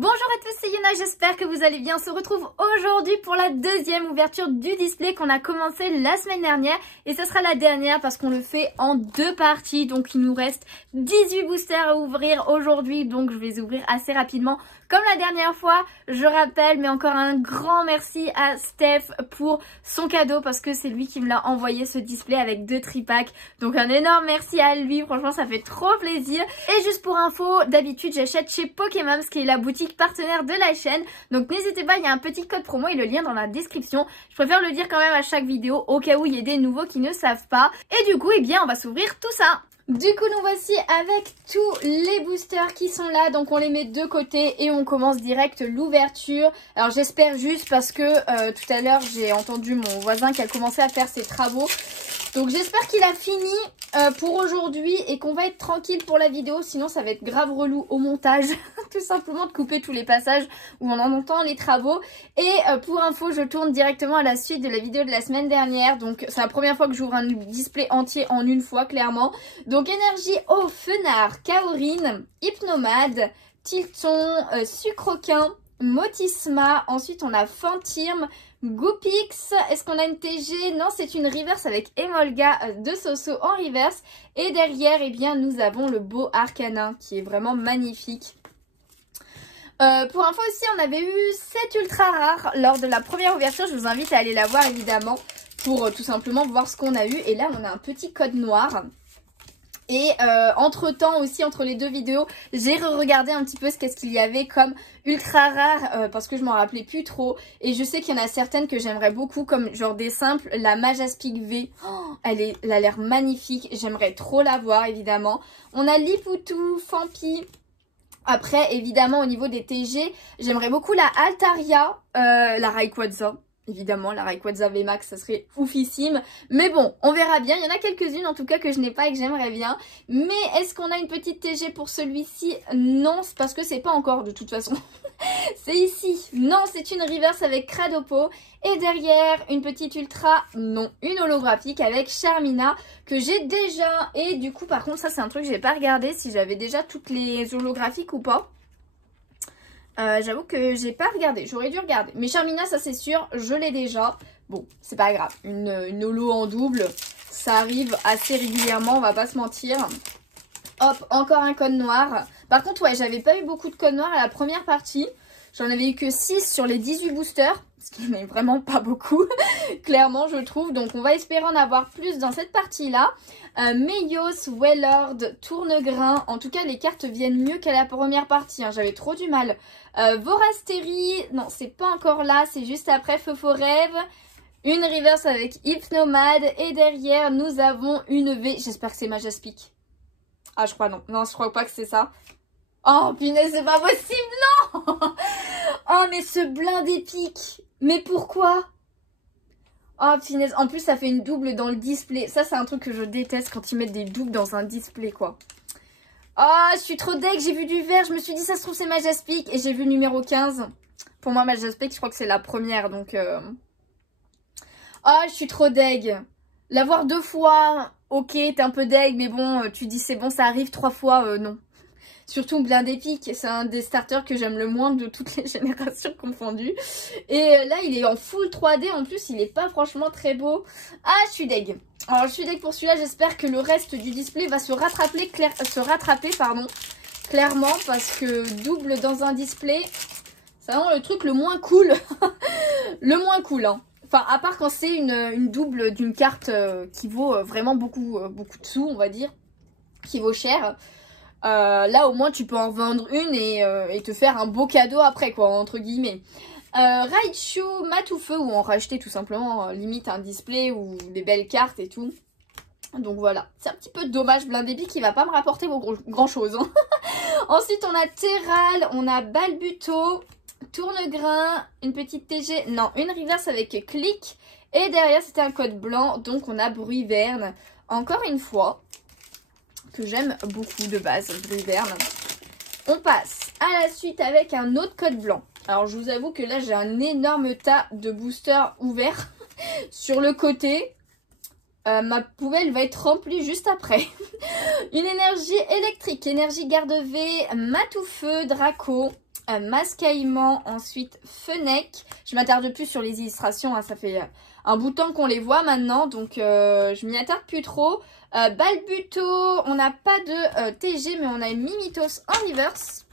Bonjour à tous, c'est Yuna, j'espère que vous allez bien. On se retrouve aujourd'hui pour la deuxième ouverture du display qu'on a commencé la semaine dernière. Et ce sera la dernière parce qu'on le fait en deux parties. Donc il nous reste 18 boosters à ouvrir aujourd'hui. Donc je vais les ouvrir assez rapidement comme la dernière fois. Je rappelle, mais encore un grand merci à Steph pour son cadeau parce que c'est lui qui me l'a envoyé, ce display avec 2 tripacks. Donc un énorme merci à lui, franchement ça fait trop plaisir. Et juste pour info, d'habitude j'achète chez Pokémon, qui est la boutique partenaire de la chaîne. Donc n'hésitez pas, il y a un petit code promo et le lien dans la description. Je préfère le dire quand même à chaque vidéo au cas où il y ait des nouveaux qui ne savent pas. Et du coup, eh bien on va s'ouvrir tout ça. Du coup, nous voici avec tous les boosters qui sont là. Donc, on les met de côté et on commence direct l'ouverture. Alors, j'espère juste parce que tout à l'heure, j'ai entendu mon voisin qui a commencé à faire ses travaux. Donc, j'espère qu'il a fini pour aujourd'hui et qu'on va être tranquille pour la vidéo. Sinon, ça va être grave relou au montage. Tout simplement de couper tous les passages où on en entend les travaux. Et pour info, je tourne directement à la suite de la vidéo de la semaine dernière. Donc, c'est la première fois que j'ouvre un display entier en une fois, clairement. Donc, énergie au Fenard, Kaorine, Hypnomade, Tilton, Sucroquin, Motisma. Ensuite, on a Fantirme, Goopix. Est-ce qu'on a une TG? Non, c'est une reverse avec Emolga de Soso en reverse. Et derrière, eh bien, nous avons le beau Arcanin qui est vraiment magnifique. Pour info aussi, on avait eu 7 ultra rares lors de la première ouverture. Je vous invite à aller la voir évidemment pour tout simplement voir ce qu'on a eu. Et là, on a un petit code noir. Et entre temps aussi, entre les deux vidéos, j'ai re-regardé un petit peu qu'est-ce qu'il y avait comme ultra rare parce que je m'en rappelais plus trop. Et je sais qu'il y en a certaines que j'aimerais beaucoup, comme genre des simples, la Majaspic V. Oh, elle a l'air magnifique, j'aimerais trop la voir évidemment. On a Lipoutou, Fampi. Après, évidemment, au niveau des TG, j'aimerais beaucoup la Altaria, la Rayquaza. Évidemment, la Rayquaza VMAX, ça serait oufissime. Mais bon, on verra bien. Il y en a quelques-unes, en tout cas, que je n'ai pas et que j'aimerais bien. Mais est-ce qu'on a une petite TG pour celui-ci? Non, c'est parce que c'est pas encore, de toute façon. C'est ici. Non, c'est une reverse avec Cradopo. Et derrière, une petite ultra, non, une holographique avec Charmina, que j'ai déjà. Et du coup, par contre, ça, c'est un truc que j'ai pas regardé si j'avais déjà toutes les holographiques ou pas. J'avoue que j'ai pas regardé, j'aurais dû regarder. Mais Charmina, ça c'est sûr, je l'ai déjà. Bon, c'est pas grave, une holo en double, ça arrive assez régulièrement, on va pas se mentir. Hop, encore un code noir. Par contre, ouais, j'avais pas eu beaucoup de codes noirs à la première partie. J'en avais eu que 6 sur les 18 boosters, ce qui n'est vraiment pas beaucoup, clairement je trouve. Donc on va espérer en avoir plus dans cette partie-là. Meios, Wellord, Tournegrain. En tout cas, les cartes viennent mieux qu'à la première partie. Hein. J'avais trop du mal. Vorastérie, non, c'est pas encore là, c'est juste après Feu-Faux-Rêve. Une reverse avec Hypnomade. Et derrière, nous avons une V. J'espère que c'est Majaspic. Ah, je crois non. Non, je crois pas que c'est ça. Oh, punaise, c'est pas possible, non. Oh, mais ce blindé pique. Mais pourquoi? Oh, punaise. En plus, ça fait une double dans le display. Ça, c'est un truc que je déteste quand ils mettent des doubles dans un display, quoi. Oh, je suis trop deg. J'ai vu du vert. Je me suis dit, ça se trouve, c'est Majaspic. Et j'ai vu le numéro 15. Pour moi, Majaspic, je crois que c'est la première. Donc, oh, je suis trop deg. L'avoir 2 fois, ok, t'es un peu deg. Mais bon, tu dis, c'est bon, ça arrive 3 fois, non. Surtout blindé pique, c'est un des starters que j'aime le moins de toutes les générations confondues. Et là, il est en full 3D. En plus, il est pas franchement très beau. Ah, je suis deg. Alors, je suis deg pour celui-là. J'espère que le reste du display va se rattraper, clairement. Parce que double dans un display, c'est vraiment le truc le moins cool. Le moins cool, hein. Enfin, à part quand c'est une double d'une carte qui vaut vraiment beaucoup de sous, on va dire. Qui vaut cher. Là au moins tu peux en vendre une et te faire un beau cadeau après quoi, entre guillemets. Raichu, Matoufeu, ou en racheter tout simplement limite un display ou des belles cartes et tout. Donc voilà, c'est un petit peu dommage, Blindébi qui va pas me rapporter grand chose, hein. Ensuite on a Terral, on a Balbuto, Tournegrain, une petite TG, non, une reverse avec Click. Et derrière c'était un code blanc, donc on a Bruiverne. Encore une fois, que j'aime beaucoup de base, Bruiverne. On passe à la suite avec un autre code blanc. Alors je vous avoue que là j'ai un énorme tas de boosters ouverts sur le côté. Ma poubelle va être remplie juste après. Une énergie électrique, énergie garde V, Matoufeu, Draco, Mascaïman, ensuite Fennec. Je m'attarde plus sur les illustrations, hein, ça fait un bout de temps qu'on les voit maintenant, donc je m'y attarde plus trop. Balbuto, on n'a pas de TG, mais on a une Mimitos en reverse,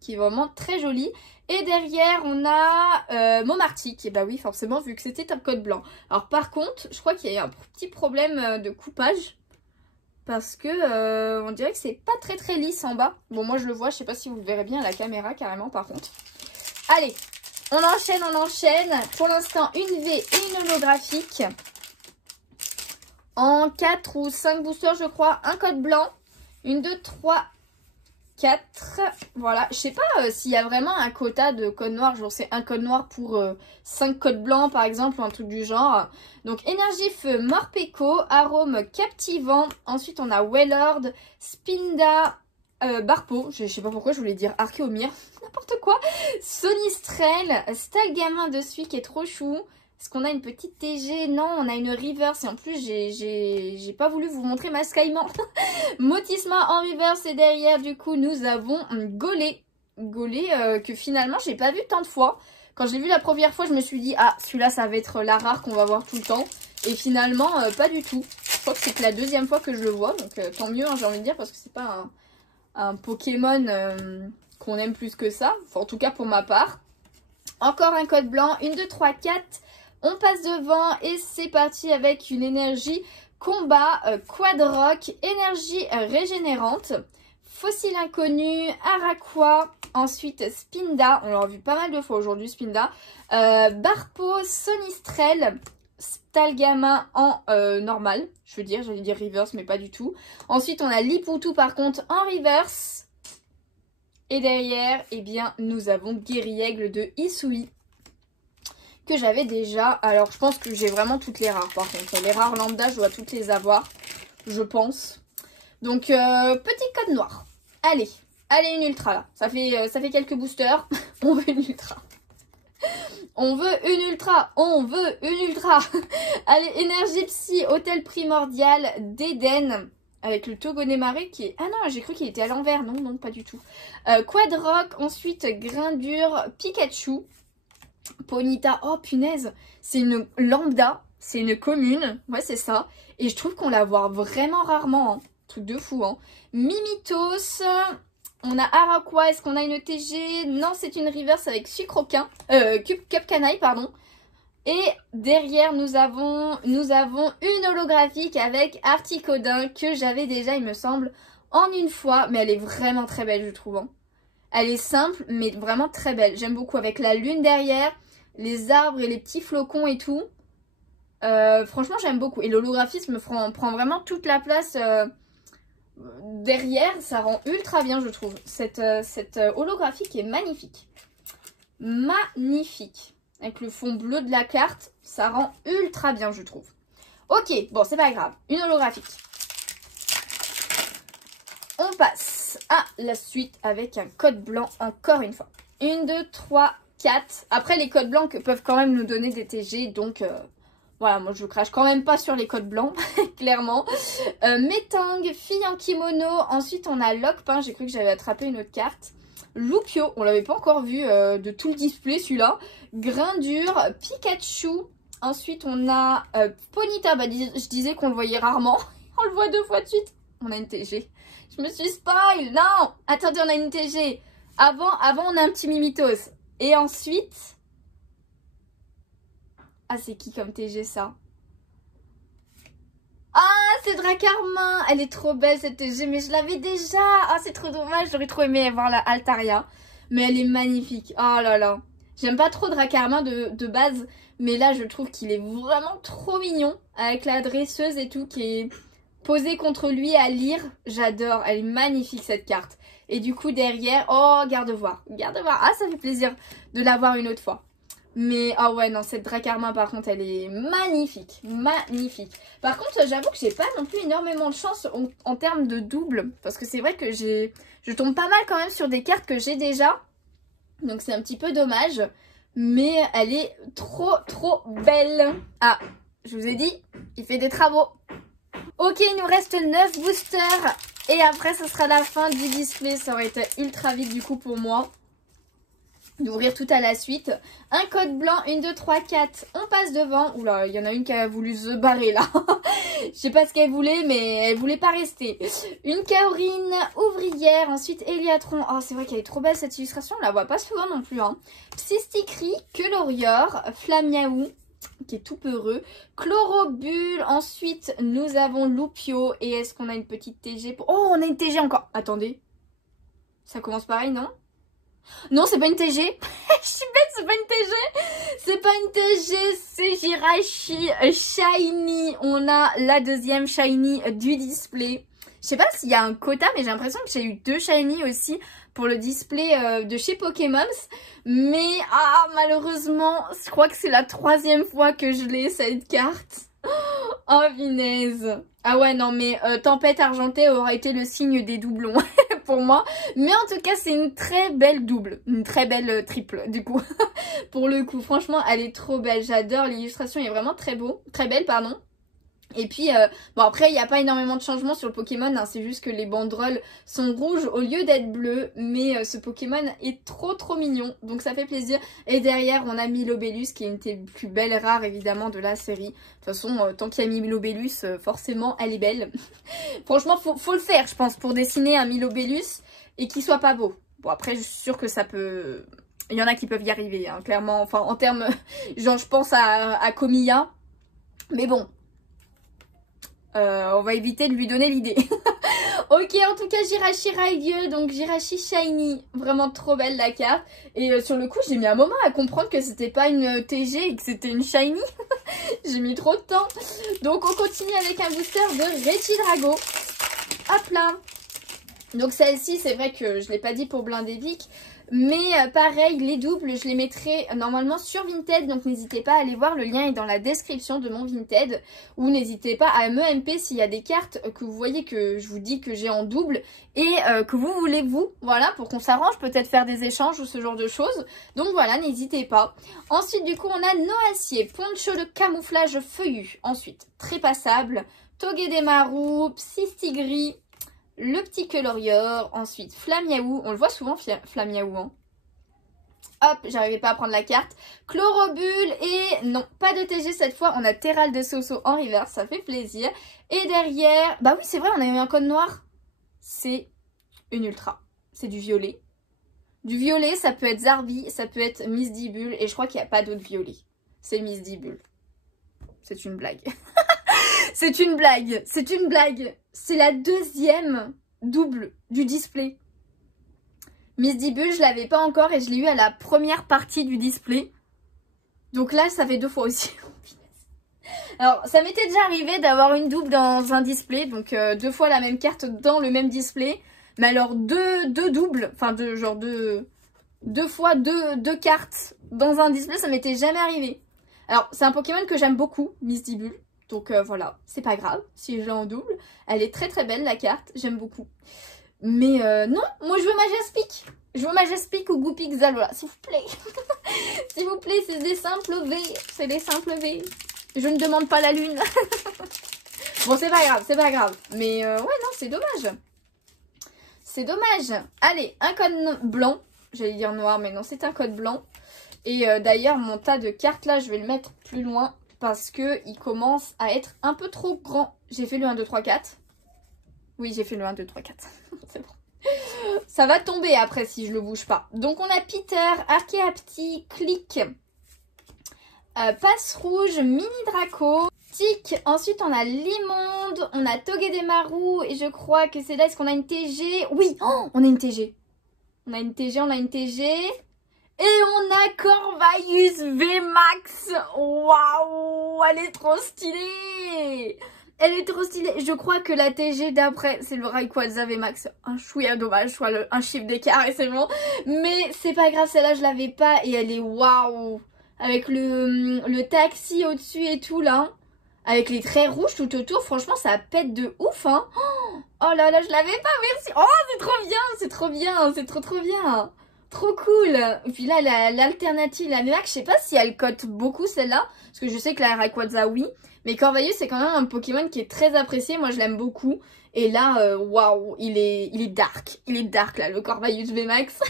qui est vraiment très jolie. Et derrière, on a Momartic. Et bah oui, forcément, vu que c'était un code blanc. Alors par contre, je crois qu'il y a eu un petit problème de coupage. Parce que on dirait que c'est pas très lisse en bas. Bon, moi je le vois, je sais pas si vous le verrez bien à la caméra carrément par contre. Allez, on enchaîne, on enchaîne. Pour l'instant, une V et une holographique. En 4 ou 5 boosters, je crois. Un code blanc. 1, 2, 3, 4. Voilà. Je sais pas s'il y a vraiment un quota de code noir. Genre c'est un code noir pour 5 codes blancs par exemple ou un truc du genre. Donc énergie feu, Morpeko, arôme captivant. Ensuite on a Wailord, Spinda, Barpo. Je sais pas pourquoi je voulais dire Archéomir. N'importe quoi. Sonistrel, Stalgamin de Suie qui est trop chou. Est-ce qu'on a une petite TG? Non, on a une reverse. Et en plus, j'ai pas voulu vous montrer Mascaïman. Motisma en reverse. Et derrière, du coup, nous avons Golé. Golé que finalement, j'ai pas vu tant de fois. Quand je l'ai vu la première fois, je me suis dit, ah, celui-là, ça va être la rare qu'on va voir tout le temps. Et finalement, pas du tout. Je crois que c'est que la deuxième fois que je le vois. Donc, tant mieux, hein, j'ai envie de dire, parce que c'est pas un Pokémon qu'on aime plus que ça. Enfin, en tout cas, pour ma part. Encore un code blanc. 1, 2, 3, 4. On passe devant et c'est parti avec une énergie combat, Quadrock, énergie régénérante, fossile inconnu, Araqua, ensuite Spinda, on l'a vu pas mal de fois aujourd'hui Spinda, Barpo, Sonistrel, Stalgamin en normal, je veux dire, j'allais dire reverse mais pas du tout. Ensuite on a Liputu par contre en reverse. Et derrière, eh bien, nous avons Guériaigle de Hisui. Que j'avais déjà. Alors, je pense que j'ai vraiment toutes les rares, par contre. Les rares lambda, je dois toutes les avoir, je pense. Donc, petit code noir. Allez, allez, une ultra, là. Ça fait quelques boosters. On veut une ultra. On veut une ultra. On veut une ultra. Allez, énergie psy, hôtel primordial d'Eden. Avec le Togonemare qui est... Ah non, j'ai cru qu'il était à l'envers. Non, non, pas du tout. Quadrock, ensuite Grindure, Pikachu. Ponyta, oh punaise, c'est une lambda, c'est une commune, ouais c'est ça. Et je trouve qu'on la voit vraiment rarement, hein. Truc de fou. Hein. Mimitos, on a Araqua, est-ce qu'on a une TG? Non, c'est une reverse avec Sucroquin, Cup Canaille, pardon. Et derrière, nous avons une holographique avec Articodin que j'avais déjà, il me semble, en une fois. Mais elle est vraiment très belle, je trouve. Hein. Elle est simple, mais vraiment très belle. J'aime beaucoup avec la lune derrière, les arbres et les petits flocons et tout. Franchement, j'aime beaucoup. Et l'holographisme prend vraiment toute la place derrière. Ça rend ultra bien, je trouve. Cette holographique est magnifique. Magnifique. Avec le fond bleu de la carte, ça rend ultra bien, je trouve. Ok, bon, c'est pas grave. Une holographique. On passe à la suite avec un code blanc encore une fois. 1, 2, 3, 4. Après, les codes blancs peuvent quand même nous donner des TG. Donc, voilà, moi je crache quand même pas sur les codes blancs, clairement. Metang, fille en kimono. Ensuite, on a Lockpin. J'ai cru que j'avais attrapé une autre carte. Lupio, on l'avait pas encore vu de tout le display celui-là. Grindure, Pikachu. Ensuite, on a Ponyta. Bah, je disais qu'on le voyait rarement. On le voit 2 fois de suite. On a une TG. Je me suis spoil. Non, attendez, on a une TG. Avant, on a un petit Mimitos. Et ensuite... Ah, c'est qui comme TG, ça? Ah, c'est Dracarmin. Elle est trop belle, cette TG. Mais je l'avais déjà. Ah, c'est trop dommage. J'aurais trop aimé voir la Altaria. Mais elle est magnifique. Oh là là. J'aime pas trop Dracarmin de base. Mais là, je trouve qu'il est vraiment trop mignon. Avec la dresseuse et tout qui est... posée contre lui à lire, j'adore, elle est magnifique cette carte. Et du coup derrière, oh garde-voir, ah ça fait plaisir de la voir une autre fois. Mais ah ouais non, cette Dracarmin par contre elle est magnifique, magnifique. Par contre j'avoue que j'ai pas non plus énormément de chance en termes de double. Parce que c'est vrai que je tombe pas mal quand même sur des cartes que j'ai déjà. Donc c'est un petit peu dommage. Mais elle est trop belle. Ah, je vous ai dit, il fait des travaux. Ok, il nous reste 9 boosters et après ce sera la fin du display. Ça aurait été ultra vite du coup pour moi. d'ouvrir tout à la suite. Un code blanc, 1, 2, 3, 4, on passe devant. Oula, il y en a une qui a voulu se barrer là. Je sais pas ce qu'elle voulait, mais elle voulait pas rester. Une Kaorine ouvrière, ensuite Eliatron. Oh, c'est vrai qu'elle est trop belle cette illustration, on la voit pas souvent non plus. Hein. Psysticry, Quelorior, Flamiaou, qui est tout peureux. Chlorobule, ensuite nous avons Loupio. Et est-ce qu'on a une petite TG pour... Oh, on a une TG encore. Attendez, ça commence pareil, non? Non, c'est pas une TG. Je suis bête, c'est pas une TG. C'est pas une TG, c'est Jirachi Shiny. On a la deuxième Shiny du display. Je sais pas s'il y a un quota, mais j'ai l'impression que j'ai eu 2 Shiny aussi pour le display de chez Pokémon. Mais malheureusement, je crois que c'est la 3e fois que je l'ai cette carte. Oh, vinaise. Ah ouais, non, mais Tempête Argentée aura été le signe des doublons pour moi. Mais en tout cas, c'est une très belle double. Une très belle triple, du coup. Pour le coup, franchement, elle est trop belle. J'adore, l'illustration est vraiment très belle, pardon. Et puis, bon après, il n'y a pas énormément de changements sur le Pokémon, hein, c'est juste que les banderoles sont rouges au lieu d'être bleues. Mais ce Pokémon est trop mignon, donc ça fait plaisir. Et derrière, on a Milobellus, qui est une des plus belles rares, évidemment, de la série. De toute façon, tant qu'il y a Milobellus, forcément, elle est belle. Franchement, faut le faire, je pense, pour dessiner un Milobellus et qu'il soit pas beau. Bon, après, je suis sûre que ça peut... Il y en a qui peuvent y arriver, hein, clairement. Enfin, en termes... genre, je pense à Komiya. Mais bon... on va éviter de lui donner l'idée. Ok, en tout cas, Jirachi Raidieu, donc Jirachi Shiny. Vraiment trop belle la carte. Et sur le coup, j'ai mis un moment à comprendre que c'était pas une TG et que c'était une Shiny. J'ai mis trop de temps. Donc, on continue avec un booster de Regidrago. Hop là. Donc, celle-ci, c'est vrai que je l'ai pas dit pour Blindévic. Mais pareil, les doubles, je les mettrai normalement sur Vinted. Donc n'hésitez pas à aller voir, le lien est dans la description de mon Vinted. Ou n'hésitez pas à me MP s'il y a des cartes que vous voyez que je vous dis que j'ai en double. Et que vous voulez voilà, pour qu'on s'arrange, peut-être faire des échanges ou ce genre de choses. Donc voilà, n'hésitez pas. Ensuite du coup on a Noacier, Poncho de camouflage feuillu. Ensuite, Trépassable, Togedemaru, Psystigris. Le petit Quelorior, ensuite Flamiaou, on le voit souvent Flamiaou, hein. Hop, j'arrivais pas à prendre la carte. Chlorobule et non, pas de TG cette fois, on a Terral de Soso en reverse, ça fait plaisir. Et derrière, bah oui c'est vrai, on a eu un code noir. C'est une ultra, c'est du violet. Du violet, ça peut être Zarbi, ça peut être Misdibule et je crois qu'il n'y a pas d'autre violet. C'est Misdibule. C'est une blague. C'est une blague, c'est une blague. C'est la deuxième double du display. Misdibule, je l'avais pas encore et je l'ai eu à la première partie du display. Donc là, ça fait 2 fois aussi. Alors, ça m'était déjà arrivé d'avoir une double dans un display. Donc 2 fois la même carte dans le même display. Mais alors deux doubles, enfin deux fois deux cartes dans un display, ça m'était jamais arrivé. Alors, c'est un Pokémon que j'aime beaucoup, Misdibule. Donc voilà, c'est pas grave si je l'ai en double. Elle est très belle la carte, j'aime beaucoup. Mais non, moi je veux ma Jaspic. Je veux ma Jaspic ou Goupix Zalola, s'il vous plaît. S'il vous plaît, c'est des simples V. C'est des simples V. Je ne demande pas la lune. Bon, c'est pas grave. Mais ouais, non, c'est dommage. C'est dommage. Allez, un code blanc. J'allais dire noir, mais non, c'est un code blanc. Et d'ailleurs, mon tas de cartes là, je vais le mettre plus loin. Parce qu'il commence à être un peu trop grand. J'ai fait le 1, 2, 3, 4. Oui, j'ai fait le 1, 2, 3, 4. C'est bon. Ça va tomber après si je le bouge pas. Donc on a Peter, Archéapti, Click, Passe Rouge, Mini Draco, Tic. Ensuite on a Limonde, on a Togedemaru. Et je crois que c'est là, est-ce qu'on a une TG? Oui, oh, on a une TG. On a une TG. Et on a Corvallis VMAX. Waouh, elle est trop stylée. Elle est trop stylée. Je crois que la TG d'après, c'est le Rayquaza VMAX. Un chouïa dommage, soit un chiffre d'écart et c'est bon. Mais c'est pas grave, celle-là je l'avais pas et elle est waouh. Avec le taxi au-dessus et tout là. Avec les traits rouges tout autour, franchement ça pète de ouf hein. Oh là là, je l'avais pas, merci. Oh c'est trop bien, c'est trop bien, c'est trop bien. trop cool. Et puis là, l'alternative, la VMAX, je sais pas si elle cote beaucoup celle-là. Parce que je sais que la Rayquaza, oui. Mais Corvailleux, c'est quand même un Pokémon qui est très apprécié. Moi, je l'aime beaucoup. Et là, waouh, il est dark. Il est dark, là, le Corvailleux VMAX.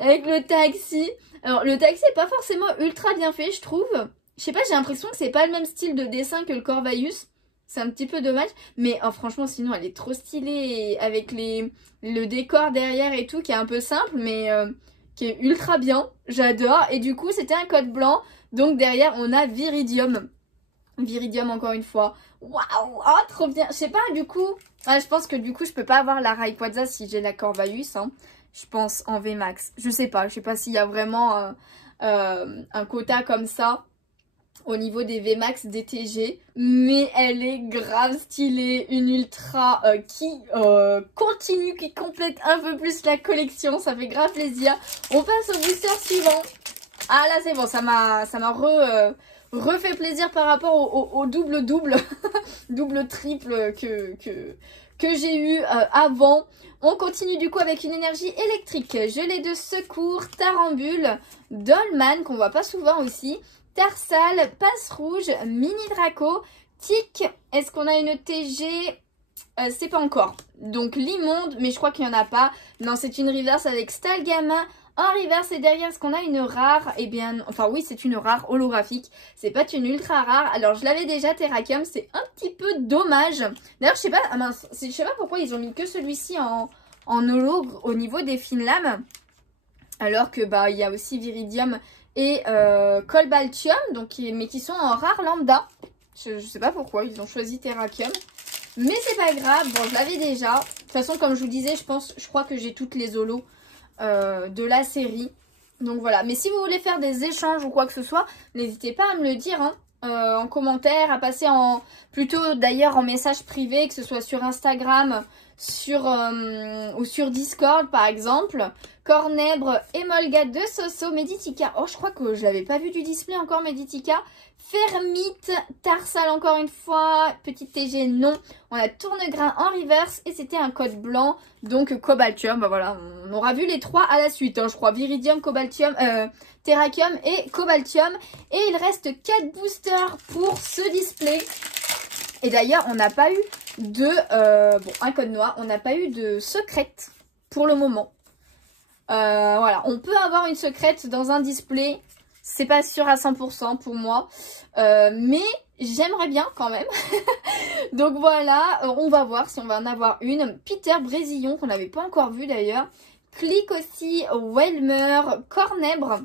Avec le taxi. Alors, le taxi est pas forcément ultra bien fait, je trouve. Je sais pas, j'ai l'impression que c'est pas le même style de dessin que le Corvaillus. C'est un petit peu dommage. Mais oh, franchement, sinon, elle est trop stylée. Avec le décor derrière et tout, qui est un peu simple, mais qui est ultra bien. J'adore. Et du coup, c'était un code blanc. Donc, derrière, on a Viridium. Viridium, encore une fois. Waouh! Oh, trop bien. Je sais pas, du coup... Ouais, je pense que du coup, je peux pas avoir la Rayquaza si j'ai la Corvaillus, hein. Je pense en VMAX. Je sais pas s'il y a vraiment un quota comme ça au niveau des VMAX DTG. Mais elle est grave stylée. Une ultra qui continue, qui complète un peu plus la collection. Ça fait grave plaisir. On passe au booster suivant. Ah là, c'est bon. Ça m'a refait plaisir par rapport au double-double. Double-triple que j'ai eu avant. On continue du coup avec une énergie électrique. Gelée de secours, Tarambule, Dolman, qu'on voit pas souvent aussi, Tarsal, Passe Rouge, Mini Draco, Tic. Est-ce qu'on a une TG? C'est pas encore. Donc l'immonde, mais je crois qu'il n'y en a pas. Non, c'est une reverse avec Stalgama. En reverse et derrière, est-ce qu'on a une rare? Eh bien, enfin oui, c'est une rare holographique. C'est pas une ultra rare. Alors, je l'avais déjà, Terrakium. C'est un petit peu dommage. D'ailleurs, je sais pas, ah mince, je sais pas pourquoi ils ont mis que celui-ci en holo au niveau des fines lames. Alors que, bah, il y a aussi Viridium et Colbaltium, donc, mais qui sont en rare lambda. Je sais pas pourquoi, ils ont choisi Terrakium. Mais c'est pas grave, bon, je l'avais déjà. De toute façon, comme je vous disais, je crois que j'ai toutes les holos de la série. Donc voilà, mais si vous voulez faire des échanges ou quoi que ce soit, n'hésitez pas à me le dire hein, en commentaire, à passer plutôt d'ailleurs en message privé, que ce soit sur Instagram, ou sur Discord par exemple. Cornèbre, Emolga de Soso, Meditica. Oh, je crois que je l'avais pas vu du display encore, Meditica. Fermite, Tarsal encore une fois, petite TG non. On a Tournegrain en reverse et c'était un code blanc, donc Cobaltium. Bah voilà, on aura vu les trois à la suite, hein, je crois. Viridium, Cobaltium, Terrakium et Cobaltium. Et il reste 4 boosters pour ce display. Et d'ailleurs, on n'a pas eu un code noir, on n'a pas eu de secrète pour le moment. Voilà, on peut avoir une secrète dans un display. C'est pas sûr à 100% pour moi. Mais j'aimerais bien quand même. Donc voilà, on va voir si on va en avoir une. Peter Brésillon, qu'on n'avait pas encore vu d'ailleurs. Click aussi, Welmer, Cornèbre.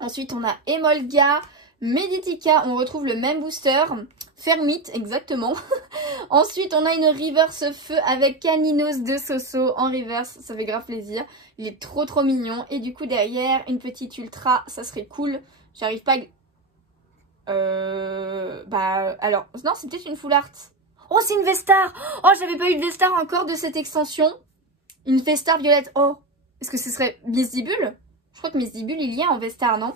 Ensuite, on a Emolga, Meditica. On retrouve le même booster. Fermite, exactement. Ensuite, on a une reverse feu avec Caninos de Soso en reverse. Ça fait grave plaisir. Il est trop mignon. Et du coup, derrière, une petite ultra. Ça serait cool. J'arrive pas à... alors, non, c'est peut-être une full art. Oh, c'est une Vestar. Oh, j'avais pas eu de Vestar encore de cette extension. Une Vestar violette. Oh, est-ce que ce serait Miss Dibule? Je crois que Miss Dibule, il y a en Vestar, non?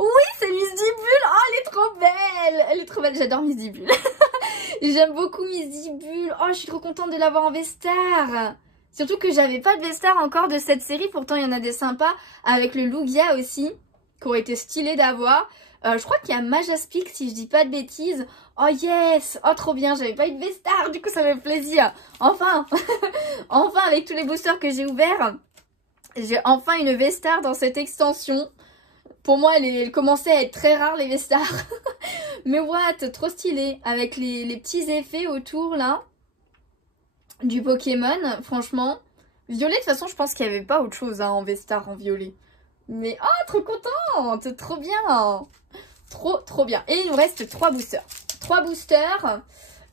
Oui, c'est Miss Dibule. Oh, elle est trop belle. Elle est trop belle. J'adore Miss Dibule. J'aime beaucoup Miss Dibule. Oh, je suis trop contente de l'avoir en Vestar. Surtout que j'avais pas de Vestar encore de cette série. Pourtant, il y en a des sympas. Avec le Lugia aussi, qui aurait été stylé d'avoir. Je crois qu'il y a Majaspic, si je dis pas de bêtises. Oh yes. Oh, trop bien. J'avais pas eu de Vestar. Du coup, ça me fait plaisir. Enfin. Enfin, avec tous les boosters que j'ai ouverts, j'ai enfin une Vestar dans cette extension. Pour moi, elle commençait à être très rare, les Vestars. Mais what, trop stylé. Avec les petits effets autour, là, du Pokémon. Franchement, violet, de toute façon, je pense qu'il n'y avait pas autre chose hein, en Vestar, en violet. Mais, oh, trop contente. Trop bien. Trop bien. Et il nous reste 3 boosters. 3 boosters.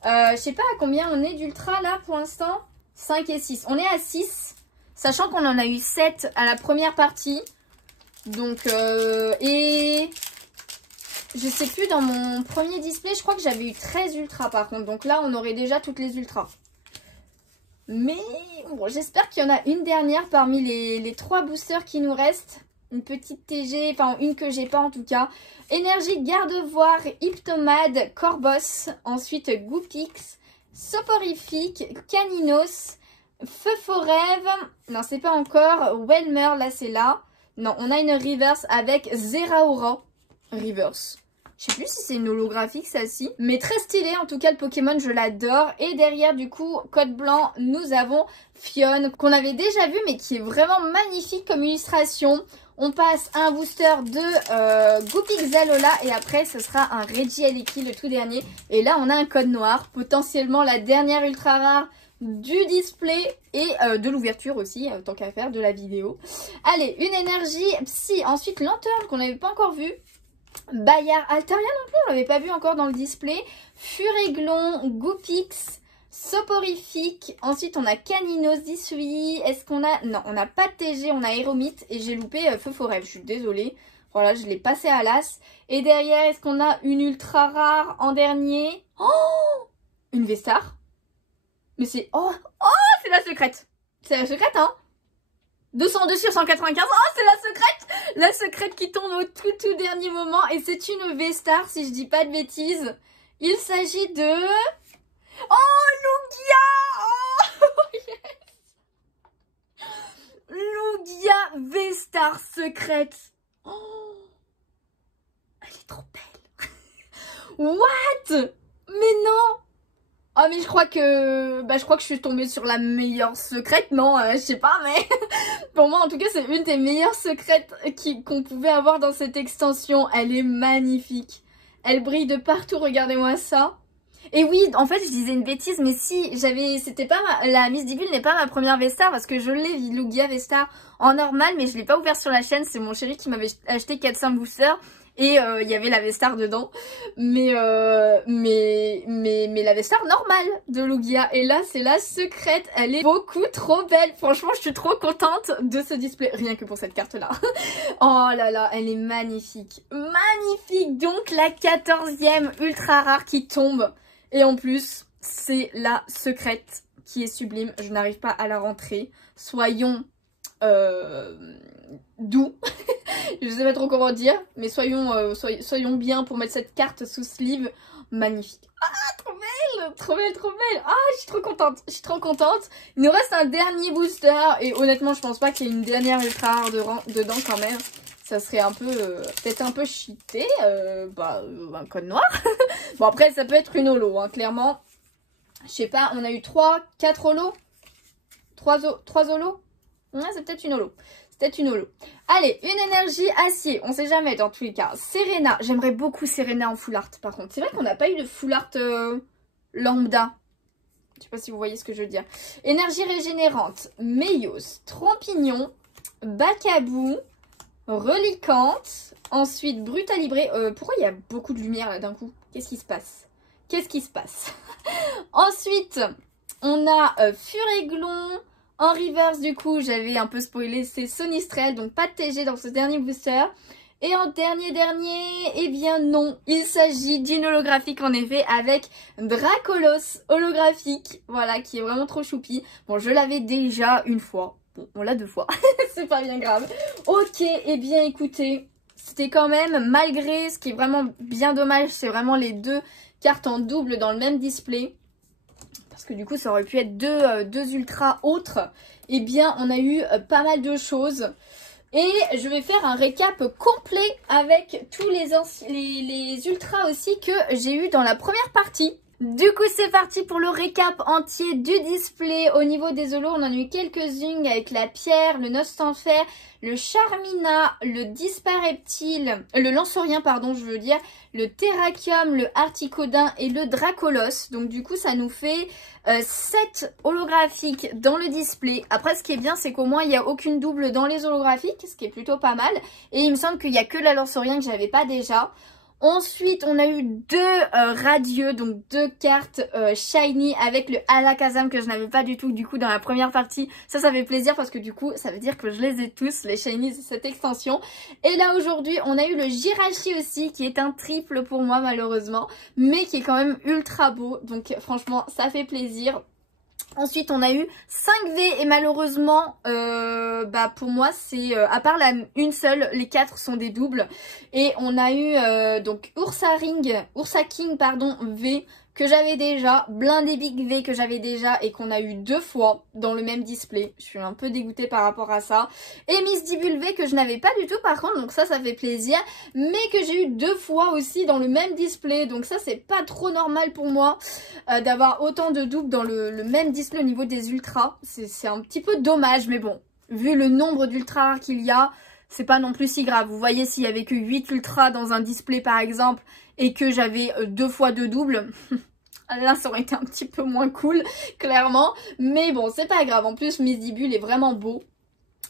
Je sais pas à combien on est d'ultra, là, pour l'instant. 5 et 6. On est à 6. Sachant qu'on en a eu 7 à la première partie. Donc, et je sais plus, dans mon premier display, je crois que j'avais eu 13 ultras par contre. Donc là, on aurait déjà toutes les ultras. Mais bon, j'espère qu'il y en a une dernière parmi les 3 boosters qui nous restent. Une petite TG, enfin une que j'ai pas en tout cas. Énergie, Gardevoir, Hyptomade, Corbos. Ensuite, Goopix, Soporifique, Caninos, Feu Faux Rêve. Non, c'est pas encore. Welmer, là, c'est là. Non, on a une reverse avec Zeraora. Reverse. Je sais plus si c'est une holographique, celle-ci. Mais très stylée, en tout cas, le Pokémon, je l'adore. Et derrière, du coup, code blanc, nous avons Fion, qu'on avait déjà vu, mais qui est vraiment magnifique comme illustration. On passe à un booster de Goopixalola et après ce sera un Regieleki, le tout dernier. Et là on a un code noir, potentiellement la dernière ultra rare du display et de l'ouverture aussi, tant qu'à faire, de la vidéo. Allez, une énergie Psy, ensuite Lanterne qu'on n'avait pas encore vu. Bayard, Altaria non plus, on l'avait pas vu encore dans le display. Furéglon, Goopix, Soporifique, ensuite on a Caninos, Disui, est-ce qu'on a... Non, on n'a pas de TG, on a Aéromite et j'ai loupé Feu Faux Rêve, je suis désolée. Voilà, je l'ai passé à l'as. Et derrière, est-ce qu'on a une ultra rare en dernier? Oh, une V-Star. Mais c'est... Oh, c'est la secrète. C'est la secrète, hein. 202 sur 195, oh c'est la secrète. La secrète qui tombe au tout dernier moment. Et c'est une V-Star, si je dis pas de bêtises. Il s'agit de... Oh, Lugia! Oh, yes! Lugia V-Star secrète. Oh, elle est trop belle. What? Mais non! Ah, mais je crois que... je suis tombée sur la meilleure secrète, non, je sais pas, mais... Pour moi, en tout cas, c'est une des meilleures secrètes qu'on pouvait avoir dans cette extension. Elle est magnifique. Elle brille de partout, regardez-moi ça. Et oui, en fait, je disais une bêtise, mais si, c'était pas la Miss Divine n'est pas ma première V-Star, parce que je l'ai, Lugia V-Star, en normal, mais je l'ai pas ouvert sur la chaîne, c'est mon chéri qui m'avait acheté 400 boosters, et il y avait la V-Star dedans, mais la V-Star normale de Lugia, et là, c'est la secrète, elle est beaucoup trop belle, franchement, je suis trop contente de ce display, rien que pour cette carte-là. Oh là là, elle est magnifique, magnifique, donc la 14e ultra rare qui tombe. Et en plus, c'est la secrète qui est sublime. Je n'arrive pas à la rentrer. Soyons doux. Je sais pas trop comment dire. Mais soyons bien pour mettre cette carte sous sleeve. Magnifique. Ah, trop belle. Trop belle, trop belle. Ah, je suis trop contente. Je suis trop contente. Il nous reste un dernier booster. Et honnêtement, je pense pas qu'il y ait une dernière ultra rare dedans quand même. Ça serait un peu, peut-être un peu cheaté, un code noir. Bon après ça peut être une holo, hein, clairement. Je sais pas, on a eu 4 holos. 3 holos. Ouais, c'est peut-être une holo. C'est peut-être une holo. Allez, une énergie acier, on sait jamais dans tous les cas. Serena, j'aimerais beaucoup Serena en full art par contre. C'est vrai qu'on n'a pas eu de full art lambda. Je sais pas si vous voyez ce que je veux dire. Énergie régénérante, Meios, Trompignon, Bacabou, Reliquante, ensuite Brutalibré. Pourquoi il y a beaucoup de lumière là d'un coup? Qu'est-ce qui se passe? Qu'est-ce qui se passe? Ensuite, on a Furéglon. En reverse, du coup, j'avais un peu spoilé, c'est Sonistrel, donc pas de TG dans ce dernier booster. Et en dernier, eh bien non, il s'agit d'une holographique en effet avec Dracolos holographique, voilà, qui est vraiment trop choupi. Bon, je l'avais déjà une fois. Bon, on l'a 2 fois, c'est pas bien grave. Ok, eh bien écoutez, c'était quand même, malgré ce qui est vraiment bien dommage, c'est vraiment les 2 cartes en double dans le même display. Parce que du coup, ça aurait pu être deux ultras autres. Eh bien, on a eu pas mal de choses. Et je vais faire un récap complet avec tous les ultras aussi que j'ai eu dans la première partie. Du coup, c'est parti pour le récap entier du display. Au niveau des holos, on en a eu quelques-unes avec la pierre, le Nostanfer, le Charmina, le Dispareptile, le Lanceurien, pardon, je veux dire, le Terrakium, le Articodin et le Dracolos. Donc du coup, ça nous fait 7 holographiques dans le display. Après, ce qui est bien, c'est qu'au moins, il n'y a aucune double dans les holographiques, ce qui est plutôt pas mal. Et il me semble qu'il n'y a que la Lanceurien que j'avais pas déjà. Ensuite, on a eu 2 radieux, donc 2 cartes shiny avec le Alakazam que je n'avais pas du tout du coup dans la première partie. Ça fait plaisir parce que du coup, ça veut dire que je les ai tous, les shiny de cette extension. Et là, aujourd'hui, on a eu le Jirachi aussi qui est un triple pour moi malheureusement, mais qui est quand même ultra beau. Donc franchement, ça fait plaisir. Ensuite, on a eu 5V et malheureusement, pour moi, c'est à part une seule, les 4 sont des doubles. Et on a eu donc Ursa King, V, que j'avais déjà, blindé Big V que j'avais déjà et qu'on a eu 2 fois dans le même display. Je suis un peu dégoûtée par rapport à ça. Et Miss Dibule V que je n'avais pas du tout par contre, donc ça fait plaisir. Mais que j'ai eu 2 fois aussi dans le même display, donc ça c'est pas trop normal pour moi d'avoir autant de doubles dans le même display au niveau des ultras. C'est un petit peu dommage, mais bon, vu le nombre d'ultras rares qu'il y a, c'est pas non plus si grave. Vous voyez, s'il y avait que 8 ultras dans un display par exemple, et que j'avais 2 fois 2 doubles, là ça aurait été un petit peu moins cool, clairement. Mais bon, c'est pas grave, en plus Miss Dibule est vraiment beau.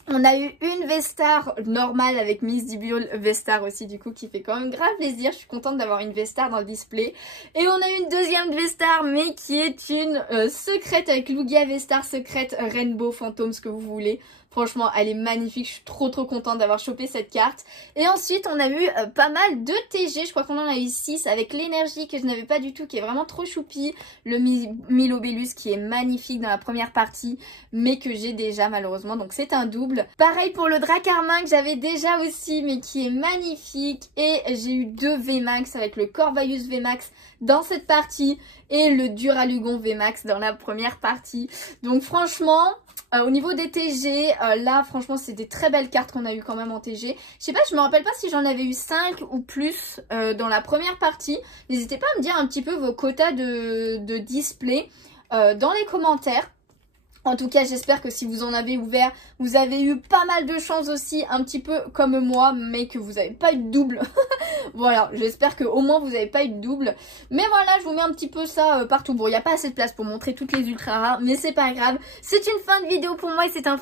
On a eu une V-Star normale avec Miss Dibule V-Star aussi du coup qui fait quand même grave plaisir. Je suis contente d'avoir une V-Star dans le display. Et on a eu une deuxième V-Star mais qui est une secrète avec Lugia V-Star secrète Rainbow Phantom, ce que vous voulez. Franchement, elle est magnifique. Je suis trop contente d'avoir chopé cette carte. Et ensuite, on a eu pas mal de TG. Je crois qu'on en a eu 6 avec l'énergie que je n'avais pas du tout, qui est vraiment trop choupi. Le Milobellus qui est magnifique dans la première partie, mais que j'ai déjà malheureusement. Donc c'est un double. Pareil pour le Dracarmin que j'avais déjà aussi, mais qui est magnifique. Et j'ai eu 2 VMAX avec le Corvalius VMAX dans cette partie et le Duralugon VMAX dans la première partie. Donc franchement... au niveau des TG, là franchement c'est des très belles cartes qu'on a eu quand même en TG. Je sais pas, je me rappelle pas si j'en avais eu 5 ou plus dans la première partie. N'hésitez pas à me dire un petit peu vos quotas de display dans les commentaires. En tout cas, j'espère que si vous en avez ouvert, vous avez eu pas mal de chance aussi, un petit peu comme moi, mais que vous n'avez pas eu de double. Voilà, j'espère qu'au moins vous n'avez pas eu de double. Mais voilà, je vous mets un petit peu ça partout. Bon, il n'y a pas assez de place pour montrer toutes les ultra rares, mais c'est pas grave. C'est une fin de vidéo pour moi et c'est une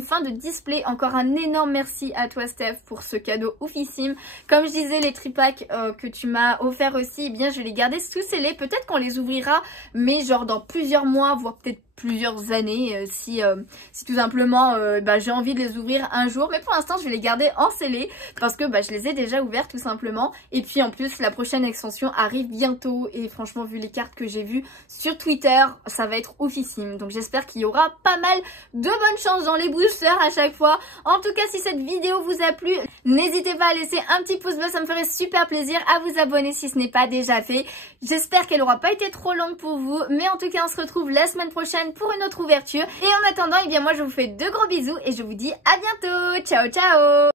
fin de display. Encore un énorme merci à toi, Steph, pour ce cadeau oufissime. Comme je disais, les tripacks que tu m'as offert aussi, eh bien, je vais les garder sous scellés. Peut-être qu'on les ouvrira, mais genre dans plusieurs mois, voire peut-être plusieurs années si tout simplement j'ai envie de les ouvrir un jour, mais pour l'instant je vais les garder en scellé parce que je les ai déjà ouverts tout simplement. Et puis en plus la prochaine extension arrive bientôt et franchement vu les cartes que j'ai vues sur Twitter, ça va être oufissime. Donc j'espère qu'il y aura pas mal de bonnes chances dans les boosters à chaque fois. En tout cas, si cette vidéo vous a plu, n'hésitez pas à laisser un petit pouce bleu, ça me ferait super plaisir, à vous abonner si ce n'est pas déjà fait. J'espère qu'elle n'aura pas été trop longue pour vous, mais en tout cas on se retrouve la semaine prochaine pour une autre ouverture. Et en attendant, eh bien moi je vous fais de gros bisous et je vous dis à bientôt. Ciao ciao.